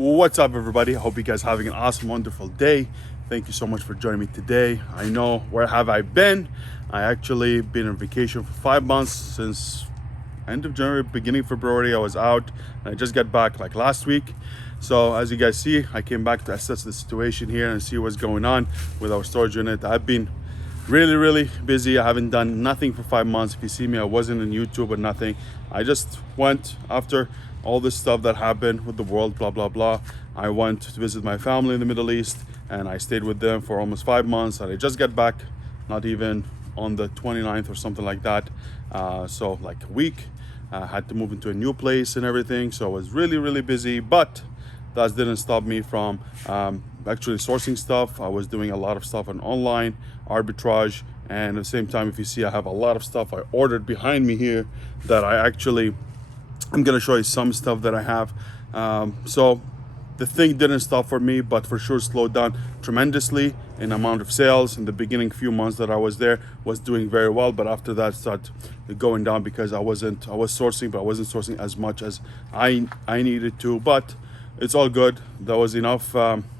What's up, everybody? I hope you guys are having an awesome, wonderful day. Thank you so much for joining me today. I know, where have I been? I actually been on vacation for 5 months since end of January, beginning of February. I was out and I just got back like last week. So as you guys see, I came back to assess the situation here and see what's going on with our storage unit. I've been really busy. I haven't done nothing for 5 months. If you see me, I wasn't on YouTube or nothing. I just went after all this stuff that happened with the world, blah blah. I went to visit my family in the Middle East and I stayed with them for almost 5 months, and I just got back not even on the 29th or something like that. So like a week. I had to move into a new place and everything, so I was really busy, but that didn't stop me from actually sourcing stuff. I was doing a lot of stuff on online arbitrage, and at the same time, if you see, I have a lot of stuff I ordered behind me here that I'm gonna show you some stuff that I have. So the thing didn't stop for me, but for sure slowed down tremendously in amount of sales. In the beginning few months that I was there, was doing very well, but after that started going down because I was sourcing, but I wasn't sourcing as much as I needed to. But it's all good. There was enough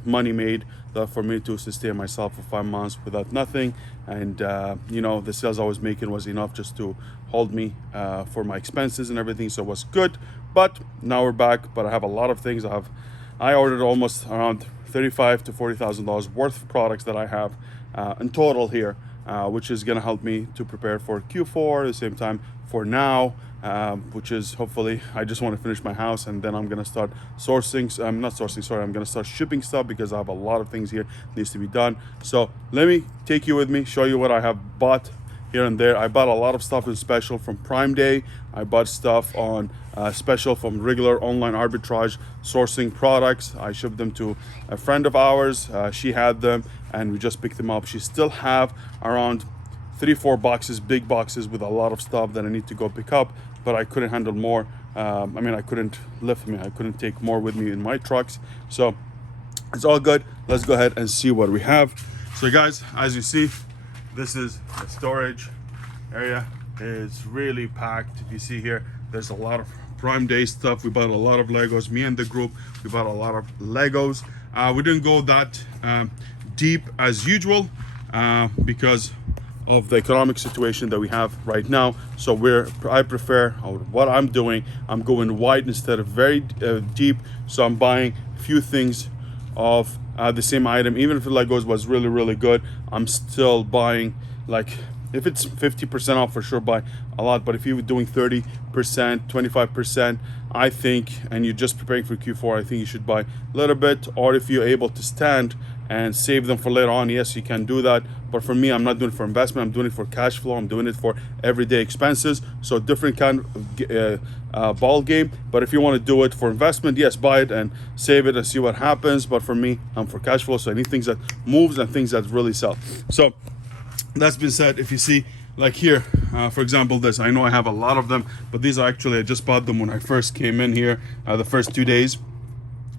money made for me to sustain myself for 5 months without nothing, and the sales I was making was enough just to hold me for my expenses and everything, so it was good. But now we're back, but I have a lot of things. I ordered almost around $35,000 to $40,000 worth of products that I have in total here, which is gonna help me to prepare for Q4 at the same time for now, which is hopefully, I just want to finish my house and then I'm gonna start I'm gonna start shipping stuff because I have a lot of things here needs to be done. So let me take you with me, show you what I have bought here and there. I bought a lot of stuff in special from Prime Day. I bought stuff on special from regular online arbitrage sourcing products. I shipped them to a friend of ours. She had them and we just picked them up. She still have around 3-4 boxes, big boxes with a lot of stuff that I need to go pick up, but I couldn't handle more. I couldn't I couldn't take more with me in my trucks. So it's all good. Let's go ahead and see what we have. So guys, as you see, this is the storage area. It's really packed. If you see here, there's a lot of Prime Day stuff. We bought a lot of Legos. Me and the group, we bought a lot of Legos. We didn't go that deep as usual because of the economic situation that we have right now. So I prefer what I'm doing. I'm going wide instead of very deep. So I'm buying a few things of the same item. Even if the Legos was really good, I'm still buying, like, if it's 50% off, for sure buy a lot. But if you're doing 30%, 25%, I think, and you're just preparing for Q4, I think you should buy a little bit. Or if you're able to stand and save them for later on, yes, you can do that. But for me, I'm not doing it for investment. I'm doing it for cash flow. I'm doing it for everyday expenses. So different kind of ball game. But if you want to do it for investment, yes, buy it and save it and see what happens. But for me, I'm for cash flow. So I need things that moves and things that really sell. So that's been said. If you see, like here, for example, this, I know I have a lot of them, but these are actually, I just bought them when I first came in here, the first 2 days.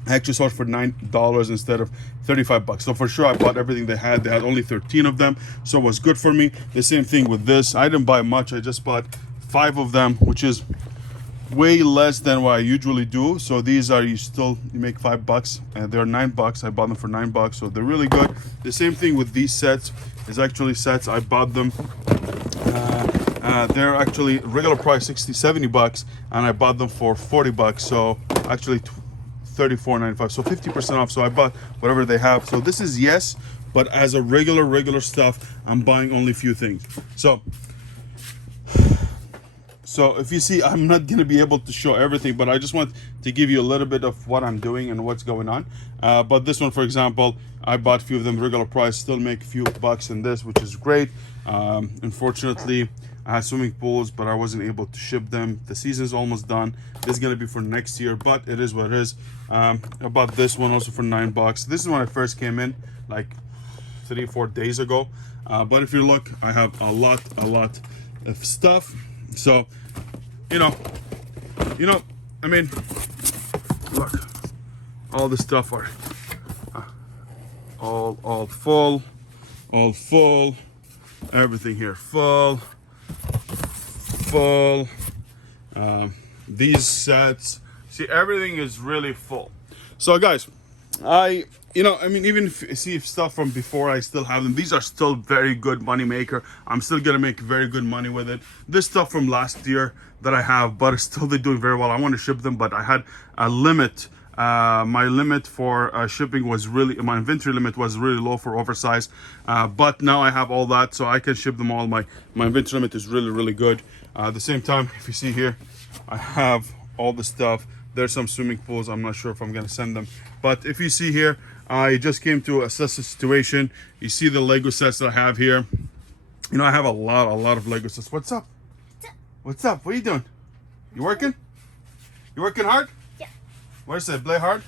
I actually sold for $9 instead of $35. So for sure, I bought everything they had. They had only 13 of them, so it was good for me. The same thing with this. I didn't buy much. I just bought 5 of them, which is way less than what I usually do. So these are, you make $5, and they're $9. I bought them for $9, so they're really good. The same thing with these sets. Is actually sets. I bought them. They're actually regular price $60-70, and I bought them for $40. So actually $34.95, so 50% off. So I bought whatever they have. So this is yes, but as a regular stuff, I'm buying only a few things. So if you see, I'm not gonna be able to show everything, but I just want to give you a little bit of what I'm doing and what's going on. But this one, for example, I bought a few of them regular price, still make a few bucks in this, which is great. Unfortunately, I had swimming pools, but I wasn't able to ship them. The season's almost done. This is gonna be for next year, but it is what it is. I bought this one also for $9. This is when I first came in, like 3-4 days ago. But if you look, I have a lot of stuff. So, I mean, look, all the stuff are all full, everything here full. These sets, see, everything is really full. So guys, I mean, even if you see stuff from before, I still have them. These are still very good money maker. I'm still gonna make very good money with it. This stuff from last year that I have, but still they're doing very well. I want to ship them, but I had a limit. My limit for shipping was really, my inventory limit was really low for oversized. But now I have all that, so I can ship them all. My inventory limit is really good. At the same time, if you see here, I have all the stuff. There's some swimming pools. I'm not sure if I'm gonna send them, but if you see here, I just came to assess the situation. You see the Lego sets that I have here. You know, I have a lot of Lego sets. What's up? What's up? What are you doing? You working? You working hard? Yeah. What is it? Play hard?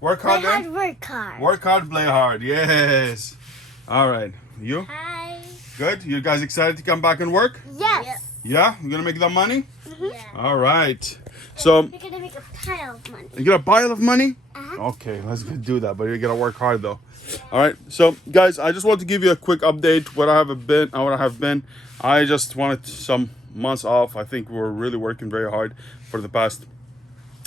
Work hard, Play hard, then? work hard. Work hard, play hard. Yes. All right. You? Hi. Good? You guys excited to come back and work? Yes. Yeah? You gonna make that money? Yeah. All right. So, We're gonna make a pile of money. you got a pile of money? Uh-huh. Okay, let's go do that, but you gotta work hard though. All right, so guys, I just want to give you a quick update what I have been. I just wanted some months off. I think we were really working very hard for the past,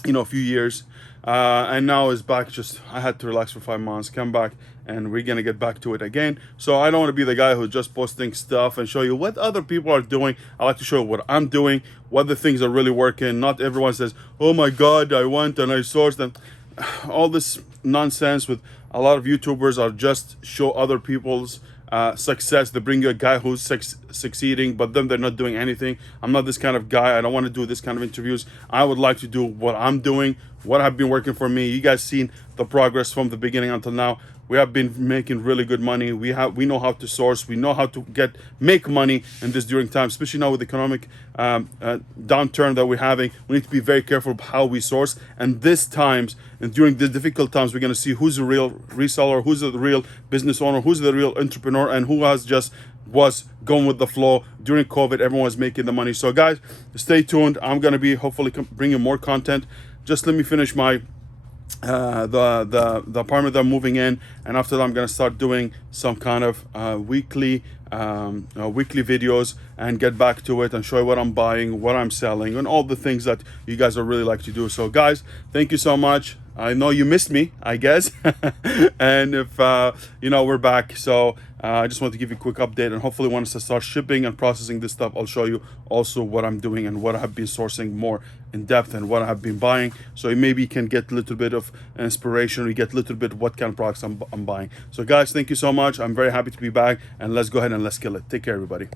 few years, and now it's back. Just I had to relax for 5 months, come back, and we're gonna get back to it again. So I don't want to be the guy who's just posting stuff and show you what other people are doing. I like to show you what I'm doing, what the things are really working. Not everyone says, "Oh my God, I went and I sourced," and all this nonsense with a lot of YouTubers are just show other people's success. They bring you a guy who's succeeding, but then they're not doing anything. I'm not this kind of guy. I don't want to do this kind of interviews. I would like to do what I'm doing, what have been working for me. You guys seen the progress from the beginning until now. We have been making really good money. We know how to source. We know how to make money in this during time, especially now with the economic downturn that we're having. We need to be very careful of how we source. And during the difficult times, we're going to see who's the real reseller, who's the real business owner, who's the real entrepreneur, and who was going with the flow. During COVID, everyone was making the money. So guys, stay tuned. I'm going to be hopefully bringing more content. Just let me finish my the apartment that I'm moving in, and after that I'm gonna start doing some kind of weekly videos and get back to it and show you what I'm buying, what I'm selling, and all the things that you guys are really like to do. So guys, thank you so much. I know you missed me, I guess. And if we're back, so I just want to give you a quick update, and hopefully once I start shipping and processing this stuff, I'll show you also what I'm doing and what I have been sourcing more in depth and what I have been buying, so maybe you can get a little bit of inspiration, you get a little bit of what kind of products I'm buying. So guys, thank you so much. I'm very happy to be back, and let's go ahead and let's kill it. Take care, everybody.